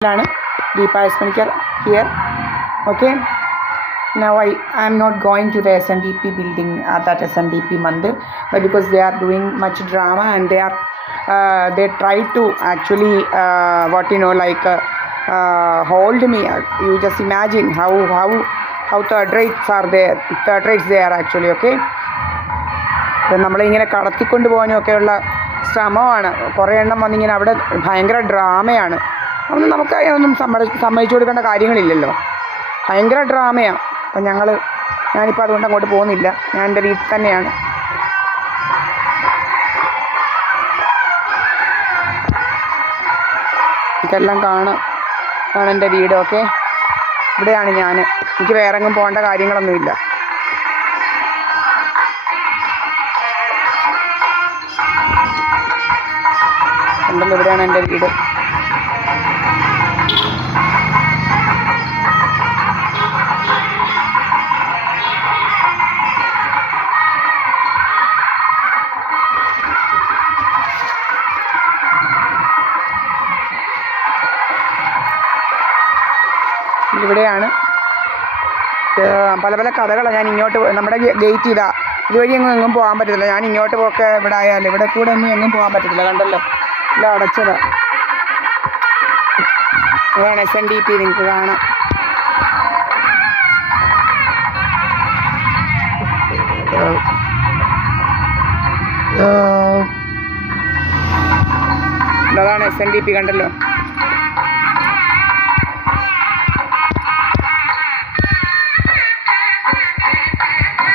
Deepa S. Manikar here. Okay. Now I am not going to the SNDP building at that SNDP Mandir, but because they are doing much drama and they try to actually hold me. You just imagine how third rates are there. Third rates they are actually okay. നമ്മളിങ്ങനെ കടത്തിക്കൊണ്ട് പോകാനൊക്കെയുള്ള ശ്രമമാണ്. കുറേ എണ്ണം വന്നിങ്ങനെ അവിടെ ഭയങ്കര ഡ്രാമയാണ്. അതൊന്നും നമുക്ക് ഒന്നും സമ്മതിച്ചു കൊടുക്കേണ്ട കാര്യങ്ങളില്ലല്ലോ. ഭയങ്കര ഡ്രാമയാണ്. അപ്പം ഞാനിപ്പോൾ അതുകൊണ്ട് അങ്ങോട്ട് പോകുന്നില്ല. ഞാൻ എൻ്റെ വീട്ടിൽ തന്നെയാണ്. എനിക്കെല്ലാം കാണാം എൻ്റെ വീടൊക്കെ. ഇവിടെയാണ് ഞാൻ. എനിക്ക് വേറെ എങ്ങും പോകേണ്ട കാര്യങ്ങളൊന്നുമില്ല. ഉണ്ടല്ലോ, ഇവിടെയാണ് എൻ്റെ വീട്. ഇവിടെയാണ്. പല പല കഥകളാണ്. ഞാൻ ഇങ്ങോട്ട് നമ്മുടെ ഗേറ്റ് ഇതുവഴി എങ്ങും പോകാൻ പറ്റത്തില്ല. ഞാൻ ഇങ്ങോട്ട് പോക്കെ ഇവിടെ ആയാലും ഇവിടെ കൂടെ എങ്ങും പോകാൻ പറ്റത്തില്ല. കണ്ടല്ലോ, എല്ലാം അടച്ചതാണ്. അതാണ് SNDP. നിങ്ങൾക്ക് കാണാം. അതാണ് SNDP. കണ്ടല്ലോ.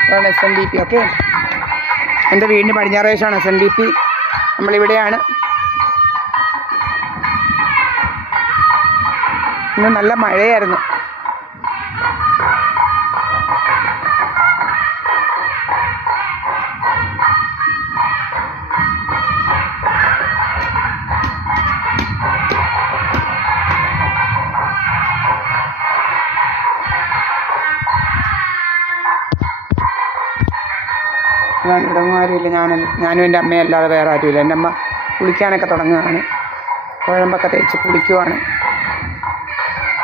അതാണ് SNDP. ഓക്കെ, എൻ്റെ വീടിന് പടിഞ്ഞാറ് വശമാണ് SNDP. നമ്മളിവിടെയാണ്. ഇന്ന് നല്ല മഴയായിരുന്നു. ഇവിടെ ആരുമില്ല. ഞാനും എൻ്റെ അമ്മയല്ലാതെ വേറെ ആരുമില്ല. എൻ്റെ അമ്മ കുളിക്കാനൊക്കെ തുടങ്ങുകയാണ്. കുഴമ്പൊക്കെ തേച്ച് കുളിക്കുവാണ്.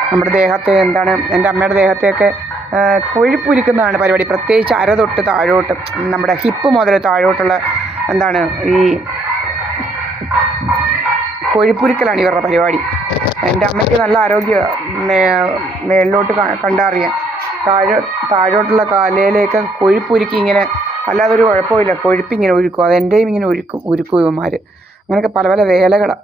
നമ്മുടെ ദേഹത്തെ എൻ്റെ അമ്മയുടെ ദേഹത്തെയൊക്കെ കൊഴുപ്പുരുക്കുന്നതാണ് പരിപാടി. പ്രത്യേകിച്ച് അര തൊട്ട് താഴോട്ട്, നമ്മുടെ ഹിപ്പ് മുതൽ താഴോട്ടുള്ള ഈ കൊഴുപ്പുരുക്കലാണ് ഇവരുടെ പരിപാടി. എൻ്റെ അമ്മയ്ക്ക് നല്ല ആരോഗ്യമാണ്. മേളിലോട്ട് കണ്ടറിയാം. താഴോട്ടുള്ള കാലയിലേക്ക് കൊഴുപ്പുരുക്കി ഇങ്ങനെ, അല്ലാതെ ഒരു കുഴപ്പമില്ല. കൊഴുപ്പിങ്ങനെ ഒഴുക്കും. അതെൻ്റെയും ഇങ്ങനെ ഉരുക്കും ഇവന്മാർ. അങ്ങനെയൊക്കെ പല പല വേലകളാണ്.